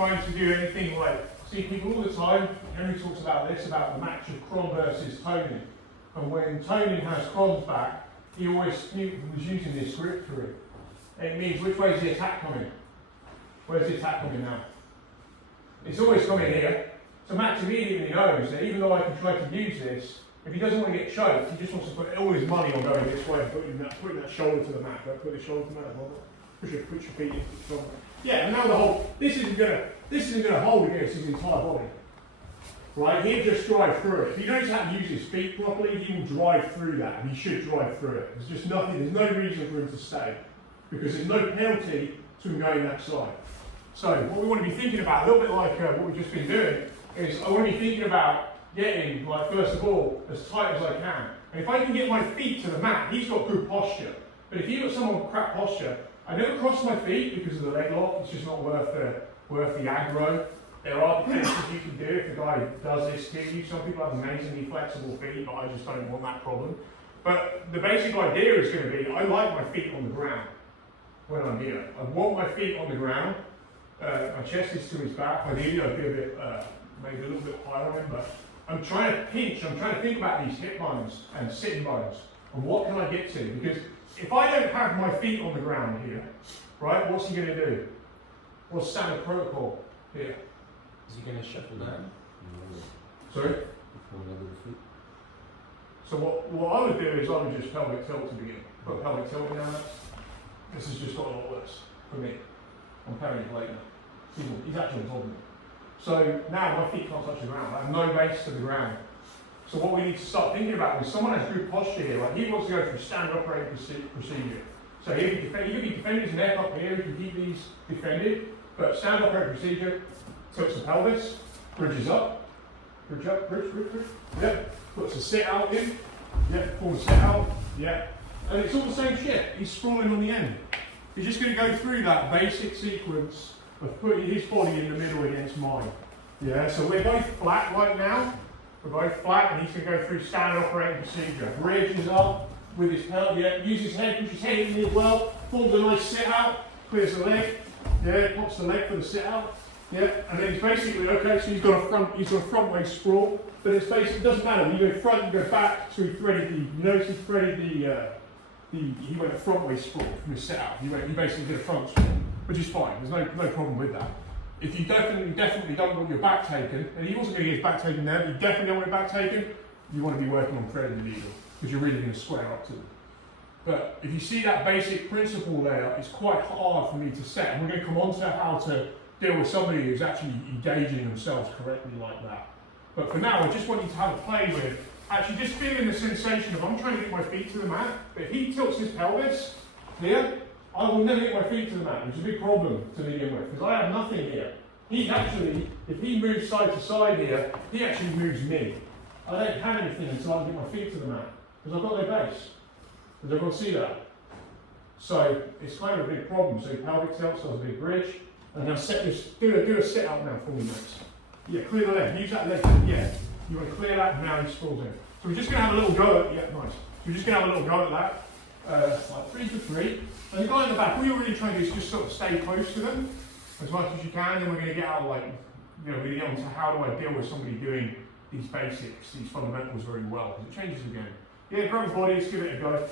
trying to do anything like, see people all the time, Henry talks about this, about the match of Cron versus toning. And when toning has Cron's back, he always was using this grip through. It means which way is the attack coming? Where's the attack coming now? It's always coming here. So Max immediately knows that even though I can try to use this, if he doesn't want to get choked, he just wants to put all his money on going this way and putting that shoulder to the mat. Don't put the shoulder to the mat. Push your feet into the shoulder. Yeah, and now the whole, this isn't gonna hold against his entire body. Right, he'll just drive through it. If he knows how to use his feet properly, he will drive through that, and he should drive through it. There's just nothing, there's no reason for him to stay, because there's no penalty to him going that side. So what we want to be thinking about, a little bit like what we've just been doing, is I want to be thinking about getting, like, first of all, as tight as I can. And if I can get my feet to the mat, he's got good posture. But if you've got someone with crap posture, I never cross my feet because of the leg lock. It's just not worth the aggro. There are defenses you can do if the guy does this to you. Some people have amazingly flexible feet, but I just don't want that problem. But the basic idea is going to be, I like my feet on the ground when I'm here. I want my feet on the ground. My chest is to his back. Ideally, I'd be a bit, maybe a little bit higher on him, but I'm trying to pinch, I'm trying to think about these hip bones and sitting bones, and what can I get to? Because if I don't have my feet on the ground here, right, what's he going to do? What's standard protocol here? Is he going to shuffle down? Sorry? So what I would do is I would just pelvic tilt to begin. Put pelvic tilt down. This has just got a lot worse for me. I'm carrying it later. He's actually on top of me. So now my feet can't touch the ground. I have no base to the ground. So what we need to start thinking about is someone has good posture here. Like he wants to go through standard operating procedure. So he can be defended his neck up here. He can keep these defended. But standard operating procedure, tilts the pelvis, bridges up, bridge. Yep. Puts a sit out in. Yep. Pulls sit out. Yep. And it's all the same shit. He's sprawling on the end. He's just going to go through that basic sequence of putting his body in the middle against mine. Yeah, so we're both flat right now. We're both flat, and he's going to go through standard operating procedure. Bridges up with his head, yeah, use his head, push his head in as well, forms a nice sit out, clears the leg, yeah, pops the leg for the sit out, yeah, and then he's basically, okay, so he's got a front way sprawl, but it's basically, it doesn't matter, you go front, you go back, so he threaded you notice he threaded he went a front way sprawl from his sit out, he basically did a front sprawl, which is fine, there's no problem with that. If you definitely don't want your back taken, and he wasn't going to get his back taken there, but you definitely don't want your back taken, you want to be working on threading the needle, because you're really going to square up to them. But if you see that basic principle there, it's quite hard for me to set, and we're going to come on to how to deal with somebody who's actually engaging themselves correctly like that. But for now, I just want you to have a play with, actually just feeling the sensation of I'm trying to get my feet to the mat, but if he tilts his pelvis here, I will never get my feet to the mat, which is a big problem to begin with, because I have nothing here. He actually, if he moves side to side here, he actually moves me. I don't have anything until I get my feet to the mat, because I've got no base. Does everyone see that? So it's kind of a big problem. So pelvic tilt, does a big bridge, and now set this, do a sit out now for me next. Yeah, clear the leg, use that leg, yeah. You want to clear that, and now he sprawls in. So we're just going to have a little go at, yeah, nice. So we're just going to have a little go at that. Like 3 for 3. And the guy in the back, all you're really trying to do is just sort of stay close to them as much as you can. Then we're going to get out, like, you know, we're going to get onto how do I deal with somebody doing these basics, these fundamentals very well, because it changes the game. Yeah, grab a body, let's give it a go.